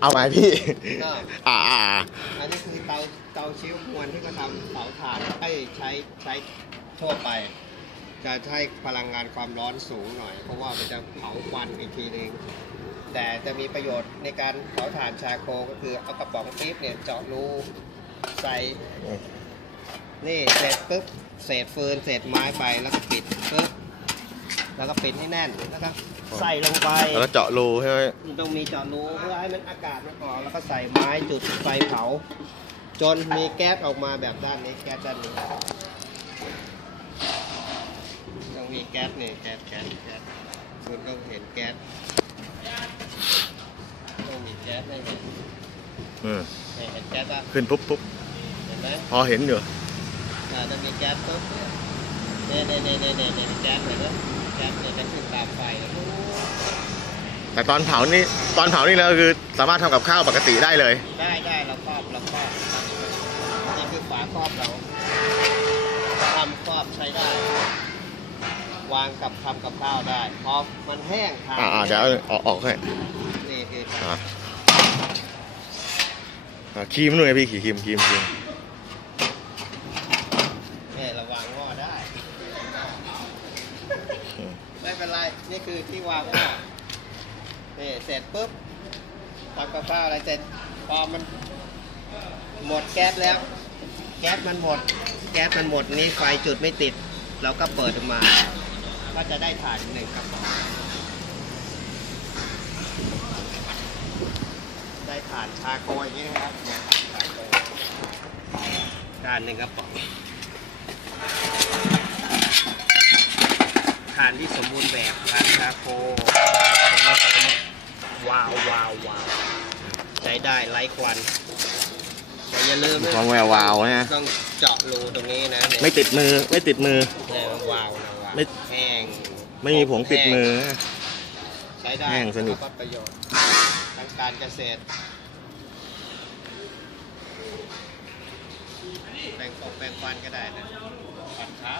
เอาไหมพี่ ก็อ่าอ่าอันนี้คือเตาเตาชิ้วมวนที่เขาทำเตาถ่านให้ใช้ใช้ทั่วไป จะใช้พลังงานความร้อนสูงหน่อย เพราะว่ามันจะเผาควันอีกทีนึงแต่จะมีประโยชน์ในการเผาถ่านชาโคก็คือเอากระป๋องปี๊บเนี่ยเจาะรูใส่ นี่เสร็จปุ๊บเศษฟืนเศษไม้ไปแล้วก็ปิดปุ๊บ แล้วก็ปิดให้แน่น แล้วก็ใส่ลงไป แล้วก็เจาะรูใช่ไหมมันต้องมีเจาะรูเพื่อให้มันอากาศมันออกแล้วก็ใส่ไม้จุดไฟเผา จนมีแก๊สออกมาแบบด้านนี้แก๊สด้านนี้ต้องมีแก๊สนี่แก๊สแก๊สแก๊สคุณต้องเห็นแก๊สต้องมีแก๊สให้เห็นอืมให้เห็นแก๊สอะขึ้นปุ๊บปุ๊บเห็นไหมพอเห็นอยู่อ่าจะมีแก๊สปุ๊บเนี่ยเนี่ยเนี่ยเนี่ยเนี่ยเนี่ยแก๊สเห็นไหมแก๊สเนี่ยจะขึ้นตามไฟแล้ว แต่ตอนเผานี่ตอนเผานี่เราคือสามารถทำกับข้าวปกติได้เลย ได้ได้เราครอบเราครอบนี่คือฝาครอบเราทำครอบใช้ได้ วางกับทำกับข้าวได้พอมันแห้งทานอ่าอ่าเดี๋ยวเอาออกออกให้นี่คืออ่าอ่าครีมด้วยพี่ขี่ครีมครีมครีมนี่เราวางหม้อได้ ไม่เป็นไร นี่คือที่วางหม้อนี่ เสร็จปุ๊บทำกับข้าวอะไรเสร็จพอมันหมดแก๊สแล้ว แก๊สมันหมด แก๊สมันหมดนี่ไฟจุดไม่ติด เราก็เปิดออกมา ก็จะได้ถ่านหนึ่งกระป๋องได้ถ่านชาโคอย่างนี้นะครับเนี่ยชาโคถ่านหนึ่งกระป๋องถ่านที่สมบูรณ์แบบถ่านชาโคผม ว่าจะว้าวว้าวว้าวใช้ได้ไร้ควันแต่อย่าลืมนะความแวววาวนะ ต้องเจาะรูตรงนี้นะเนี่ยไม่ติดมือ ไม่ติดมือ เนี่ยมันวาวนะวาวไม่ แห้งไม่มีผงติดมือ ใช้ได้แห้งสนิทแล้วก็ประโยชน์ทางการเกษตรแปรงฟองแปรงฟันก็ได้นะฟันเช้า